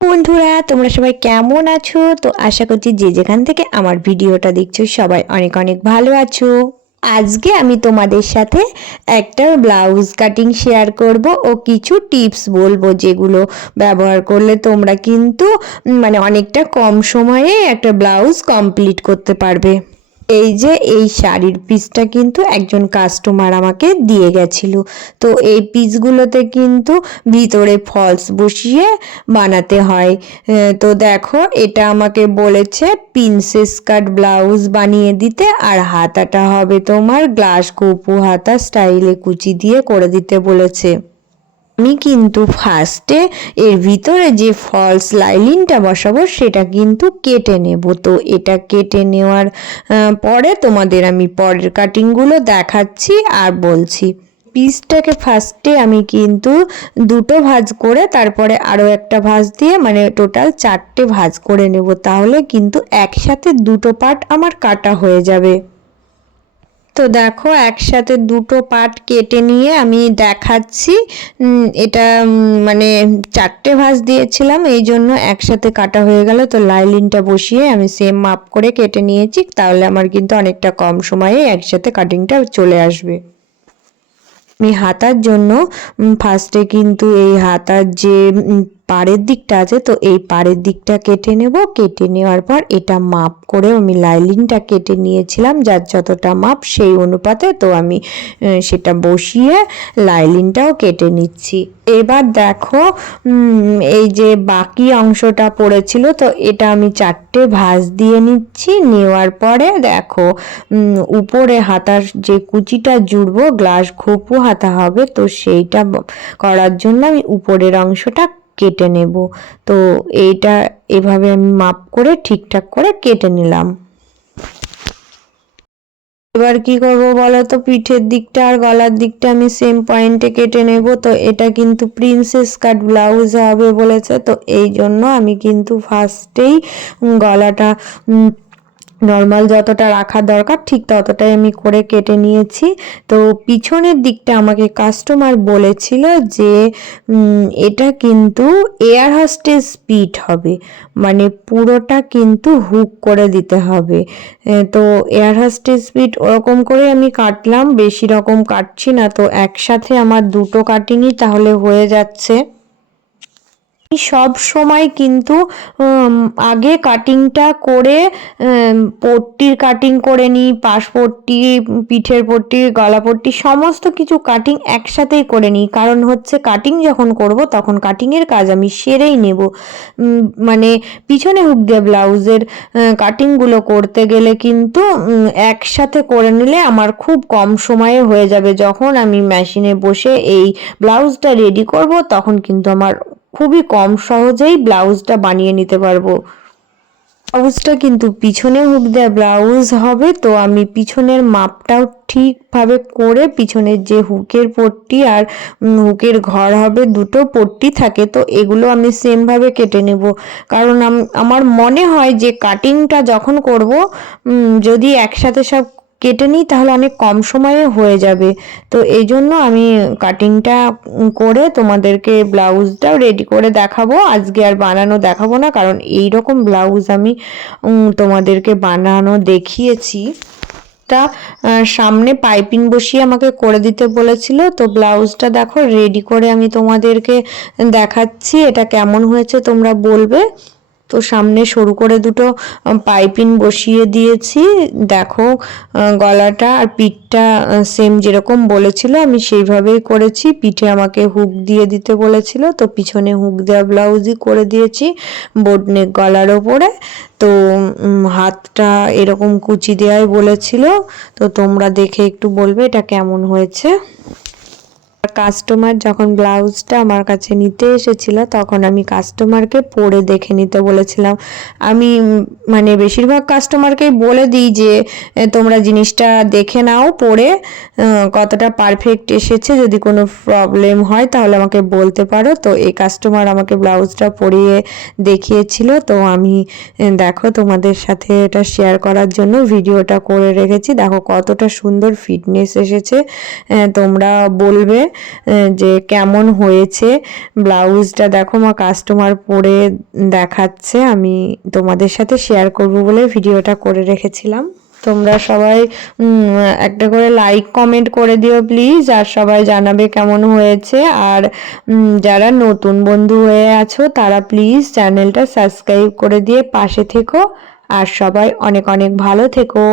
বন্ধুরা, তোমরা সবাই কেমন আছো? তো আশা করছি যে যেখান থেকে আমার ভিডিওটা দেখছো সবাই অনেক অনেক ভালো আছো। আজকে আমি তোমাদের সাথে একটা ব্লাউজ কাটিং শেয়ার করব ও কিছু টিপস বলবো যেগুলো ব্যবহার করলে তোমরা কিন্তু অনেকটা কম সময়ে একটা ব্লাউজ কমপ্লিট করতে পারবে। এই যে এই শাড়ির পিসটা কিন্তু একজন কাস্টমার আমাকে দিয়ে গেছিল। তো এই পিসগুলোতে কিন্তু ভিতরে ফলস বসিয়ে বানাতে হয়। তো দেখো, এটা আমাকে বলেছে প্রিন্সেস কাট ব্লাউজ বানিয়ে দিতে, আর হাতাটা হবে তোমার গ্লাস কপু হাতা স্টাইলে কুচি দিয়ে করে দিতে বলেছে। আমি কিন্তু ফার্স্টে এর ভিতরে যে ফলস লাইনিংটা বসাবো সেটা কিন্তু কেটে নেব। তো এটা কেটে নেওয়ার পরে তোমাদের আমি পরের কাটিংগুলো দেখাচ্ছি আর বলছি। পিসটাকে ফার্স্টে আমি কিন্তু দুটো ভাঁজ করে তারপরে আরও একটা ভাঁজ দিয়ে টোটাল 4টে ভাঁজ করে নেব, তাহলে কিন্তু একসাথে দুটো পার্ট আমার কাটা হয়ে যাবে। তো দেখো, একসাথে দুটো পার্ট কেটে নিয়ে আমি দেখাচ্ছি। এটা 4টে ভাঁজ দিয়েছিলাম, এই জন্য একসাথে কাটা হয়ে গেল। তো লাইনিংটা বসিয়ে আমি সেম মাপ করে কেটে নিয়েছি, তাহলে আমার কিন্তু অনেকটা কম সময়ে একসাথে কাটিংটা চলে আসবে। আমি হাতার জন্য ফার্স্টে কিন্তু এই হাতার যে পাড়ের দিকটা আছে, তো এই পাড়ের দিকটা কেটে নেব। কেটে নেওয়ার পর এটা মাপ করে আমি লাইনিংটা কেটে নিয়েছিলাম, যার যতটা মাপ সেই অনুপাতে তো আমি সেটা বসিয়ে লাইনিংটাও কেটে নিচ্ছি। এবার দেখো, এই যে বাকি অংশটা পড়েছিল, তো এটা আমি 4টে ভাঁজ দিয়ে নিচ্ছি। নেওয়ার পরে দেখো, উপরে হাতার যে কুচিটা জুড়বো, গ্লাস খোপু হাতা হবে, তো সেইটা করার জন্য আমি উপরের অংশটা কেটে নেব। তো এইটা এভাবে আমি মাপ করে ঠিকঠাক করে কেটে নিলাম। এবার কি করব বলো তো, পিঠের দিকটা আর গলার দিকটা আমি সেম পয়েন্টে কেটে নেব। তো এটা কিন্তু প্রিন্সেস কাট ব্লাউজ হবে বলেছে, তো এই জন্য আমি কিন্তু ফার্স্টেই গলাটা নর্মাল যতটা রাখা দরকার ঠিক ততটাই আমি করে কেটে নিয়েছি। তো পিছনের দিকটা আমাকে কাস্টমার বলেছিল যে এটা কিন্তু এয়ার হোস্টেস পিঠ হবে, পুরোটা কিন্তু হুক করে দিতে হবে। তো এয়ার হোস্টেস পিঠ ওরকম করে আমি কাটলাম, বেশি রকম কাটছি না। তো একসাথে আমার দুটো কাটিংই তাহলে হয়ে যাচ্ছে। সব সময় কিন্তু আগে কাটিংটা করে পট্টির কাটিং করে নিই, পাশ পট্টি, পিঠের পট্টি, গলা পট্টি সমস্ত কিছু কাটিং একসাথেই করে নিই। কারণ হচ্ছে কাটিং যখন করব তখন কাটিংয়ের কাজ আমি সেরেই নেব। পিছনে হুক দিয়ে ব্লাউজের কাটিংগুলো করতে গেলে কিন্তু একসাথে করে নিলে আমার খুব কম সময়ে হয়ে যাবে। যখন আমি মেশিনে বসে এই ব্লাউজটা রেডি করব তখন কিন্তু আমার খুবই কম সহজেই ব্লাউজটা বানিয়ে নিতে পারবো। ব্লাউজটা কিন্তু পিছনে হুক দেওয়া ব্লাউজ হবে, তো আমি পিছনের মাপটাও ঠিকভাবে করে পিছনের যে হুকের পট্টি আর হুকের ঘর হবে, দুটো পট্টি থাকে, তো এগুলো আমি সেমভাবে কেটে নেব। কারণ আমার মনে হয় যে কাটিংটা যখন করব যদি একসাথে সব কেটে নিই তাহলে অনেক কম সময়ে হয়ে যাবে। তো এই জন্য আমি কাটিংটা করে তোমাদেরকে ব্লাউজটাও রেডি করে দেখাবো। আজকে আর বানানো দেখাবো না, কারণ এই রকম ব্লাউজ আমি তোমাদেরকে বানানো দেখিয়েছি। টা সামনে পাইপিং বসিয়ে আমাকে করে দিতে বলেছিল। তো ব্লাউজটা দেখো রেডি করে আমি তোমাদেরকে দেখাচ্ছি, এটা কেমন হয়েছে তোমরা বলবে। তো সামনে সরু করে দুটো পাইপিং বসিয়ে দিয়েছি। দেখো, গলাটা আর পিঠটা সেম যেরকম বলেছিল আমি সেইভাবেই করেছি। পিঠে আমাকে হুক দিয়ে দিতে বলেছিল, তো পিছনে হুক দেওয়া ব্লাউজই করে দিয়েছি বোট নেক গলার ওপরে। তো হাতটা এরকম কুচি দেওয়াই বলেছিল। তো তোমরা দেখে একটু বলবে এটা কেমন হয়েছে। কাস্টমার যখন ব্লাউজটা আমার কাছে নিতে এসেছিল তখন আমি কাস্টমারকে পরে দেখে নিতে বলেছিলাম। আমি বেশিরভাগ কাস্টমারকেই বলে দিই যে তোমরা জিনিসটা দেখে নাও পরে কতটা পারফেক্ট এসেছে, যদি কোনো প্রবলেম হয় তাহলে আমাকে বলতে পারো। তো এই কাস্টমার আমাকে ব্লাউজটা পরিয়ে দেখিয়েছিল, তো আমি দেখো তোমাদের সাথে এটা শেয়ার করার জন্য ভিডিওটা করে রেখেছি। দেখো কতটা সুন্দর ফিটনেস এসেছে, তোমরা বলবে যে কেমন হয়েছে ব্লাউজটা। দেখো মা কাস্টমার পরে দেখাচ্ছে, আমি তোমাদের সাথে শেয়ার করব বলে ভিডিওটা করে রেখেছিলাম। তোমরা সবাই একটা করে লাইক কমেন্ট করে দিও প্লিজ, আর সবাই জানাবে কেমন হয়েছে। আর যারা নতুন বন্ধু হয়ে আছো তারা প্লিজ চ্যানেলটা সাবস্ক্রাইব করে দিয়ে পাশে থেকো। আর সবাই অনেক অনেক ভালো থেকো।